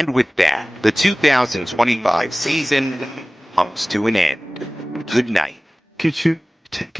And with that, the 2025 season comes to an end. Good night. Could you take